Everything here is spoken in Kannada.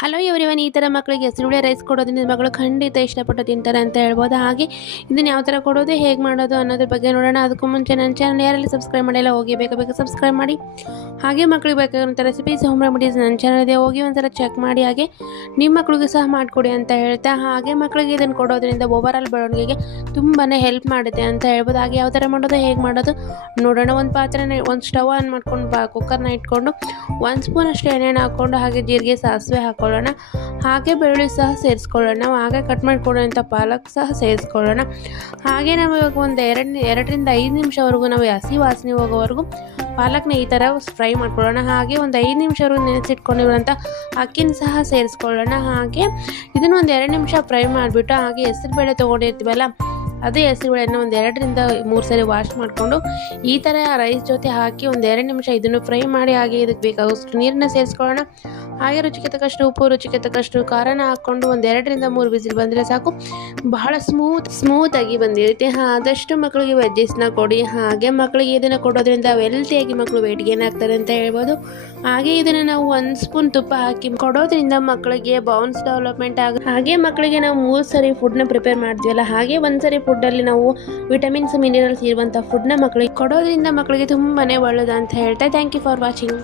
ಹಲೋ ಎವ್ರಿವನ್, ಈ ಥರ ಮಕ್ಕಳಿಗೆ ಹೆಸರುಬೇಳೆ ರೈಸ್ ಕೊಡೋದ್ರಿಂದ ಮಕ್ಕಳು ಖಂಡಿತ ಇಷ್ಟಪಟ್ಟು ತಿಂತಾರೆ ಅಂತ ಹೇಳ್ಬೋದು. ಹಾಗೆ ಇದನ್ನು ಯಾವ ಥರ ಕೊಡೋದು, ಹೇಗೆ ಮಾಡೋದು ಅನ್ನೋದ್ರ ಬಗ್ಗೆ ನೋಡೋಣ. ಅದಕ್ಕೂ ಮುಂಚೆ ನನ್ನ ಚಾನಲ್ ಯಾರೆಲ್ಲ ಸಬ್ಸ್ಕ್ರೈಬ್ ಮಾಡಿಲ್ಲ ಹೋಗಿ ಬೇಗ ಸಬ್ಸ್ಕ್ರೈಬ್ ಮಾಡಿ. ಹಾಗೆ ಮಕ್ಕಳಿಗೆ ಬೇಕಾಗಿರುವಂಥ ರೆಸಿಪೀಸ್, ಹೋಮ್ ರೆಮಿಡೀಸ್ ನನ್ನ ಚಾನಲ್ ಇದೆ, ಹೋಗಿ ಒಂದ್ಸಲ ಚೆಕ್ ಮಾಡಿ. ಹಾಗೆ ನಿಮ್ಮ ಮಕ್ಕಳಿಗೆ ಸಹ ಮಾಡಿಕೊಡಿ ಅಂತ ಹೇಳ್ತಾ, ಹಾಗೆ ಮಕ್ಕಳಿಗೆ ಇದನ್ನು ಕೊಡೋದ್ರಿಂದ ಓವರಾಲ್ ಬೆಳವಣಿಗೆಗೆ ತುಂಬಾ ಹೆಲ್ಪ್ ಮಾಡುತ್ತೆ ಅಂತ ಹೇಳ್ಬೋದು. ಹಾಗೆ ಯಾವ ಥರ ಮಾಡೋದು, ಹೇಗೆ ಮಾಡೋದು ನೋಡೋಣ. ಒಂದು ಪಾತ್ರೆನ, ಒಂದು ಸ್ಟವ್ ಆನ್ ಮಾಡ್ಕೊಂಡು ಕುಕ್ಕರ್ನ ಇಟ್ಕೊಂಡು 1 ಸ್ಪೂನ್ ಅಷ್ಟು ಎಣ್ಣೆನ ಹಾಕ್ಕೊಂಡು, ಹಾಗೆ ಜೀರಿಗೆ, ಸಾಸಿವೆ ಹಾಕ್ಕೊಳ್ಳೋಣ. ಹಾಗೆ ಬೆಳ್ಳುಳ್ಳಿ ಸಹ ಸೇರಿಸ್ಕೊಳ್ಳೋಣ. ಹಾಗೆ ಕಟ್ ಮಾಡಿಕೊಳ್ಳೋಂಥ ಪಾಲಕ್ ಸಹ ಸೇರಿಸ್ಕೊಳ್ಳೋಣ. ಹಾಗೆ ನಾವು ಇವಾಗ ಒಂದು 2ರಿಂದ 5 ನಿಮಿಷವರೆಗೂ ನಾವು ಹಸಿ ವಾಸನೆ ಹೋಗೋವರೆಗೂ ಪಾಲಕ್ನ ಈ ಥರ ಫ್ರೈ ಮಾಡ್ಕೊಳ್ಳೋಣ. ಹಾಗೆ ಒಂದು 5 ನಿಮಿಷವರೆಗೂ ನೆನೆಸಿಟ್ಕೊಂಡಿರುವಂಥ ಅಕ್ಕಿನ ಸಹ ಸೇರಿಸ್ಕೊಳ್ಳೋಣ. ಹಾಗೆ ಇದನ್ನು ಒಂದು 2 ನಿಮಿಷ ಫ್ರೈ ಮಾಡಿಬಿಟ್ಟು, ಹಾಗೆ ಹೆಸರುಬೇಳೆ ತೊಗೊಂಡಿರ್ತೀವಲ್ಲ, ಅದೇ ಹೆಸರುಬೇಳೆನ ಒಂದು 2ರಿಂದ 3 ಸರಿ ವಾಶ್ ಮಾಡಿಕೊಂಡು ಈ ಥರ ರೈಸ್ ಜೊತೆ ಹಾಕಿ ಒಂದು 2 ನಿಮಿಷ ಇದನ್ನು ಫ್ರೈ ಮಾಡಿ, ಹಾಗೆ ಇದಕ್ಕೆ ಬೇಕಾದಷ್ಟು ನೀರನ್ನ ಸೇರಿಸ್ಕೊಳ್ಳೋಣ. ಹಾಗೆ ರುಚಿಗೆ ತಕ್ಕಷ್ಟು ಉಪ್ಪು, ರುಚಿಗೆ ತಕ್ಕಷ್ಟು ಖಾರನ ಹಾಕ್ಕೊಂಡು ಒಂದು 2ರಿಂದ 3 ವಿಸಿಲ್ ಬಂದರೆ ಸಾಕು. ಬಹಳ ಸ್ಮೂತಾಗಿ ಬಂದಿರುತ್ತೆ. ಆದಷ್ಟು ಮಕ್ಕಳಿಗೆ ವೆಜ್ಜಸ್ನ ಕೊಡಿ. ಹಾಗೆ ಮಕ್ಕಳಿಗೆ ಇದನ್ನು ಕೊಡೋದ್ರಿಂದ ಹೆಲ್ತಿಯಾಗಿ ಮಕ್ಕಳು ವೆಯ್ಟ್ ಗೇನ್ ಆಗ್ತಾರೆ ಅಂತ ಹೇಳ್ಬೋದು. ಹಾಗೆ ಇದನ್ನು ನಾವು 1 ಸ್ಪೂನ್ ತುಪ್ಪ ಹಾಕಿ ಕೊಡೋದ್ರಿಂದ ಮಕ್ಕಳಿಗೆ ಬೌನ್ಸ್ ಡೆವಲಪ್ಮೆಂಟ್ ಆಗುತ್ತೆ. ಹಾಗೆ ಮಕ್ಕಳಿಗೆ ನಾವು 3 ಸರಿ ಫುಡ್ನ ಪ್ರಿಪೇರ್ ಮಾಡ್ತೀವಲ್ಲ, ಹಾಗೆ 1 ಸರಿ ಫುಡ್ಡಲ್ಲಿ ನಾವು ವಿಟಮಿನ್ಸ್, ಮಿನರಲ್ಸ್ ಇರುವಂಥ ಫುಡ್ನ ಮಕ್ಕಳಿಗೆ ಕೊಡೋದ್ರಿಂದ ಮಕ್ಕಳಿಗೆ ತುಂಬಾ ಒಳ್ಳೆಯದು ಅಂತ ಹೇಳ್ತಾ, ಥ್ಯಾಂಕ್ ಯು ಫಾರ್ ವಾಚಿಂಗ್.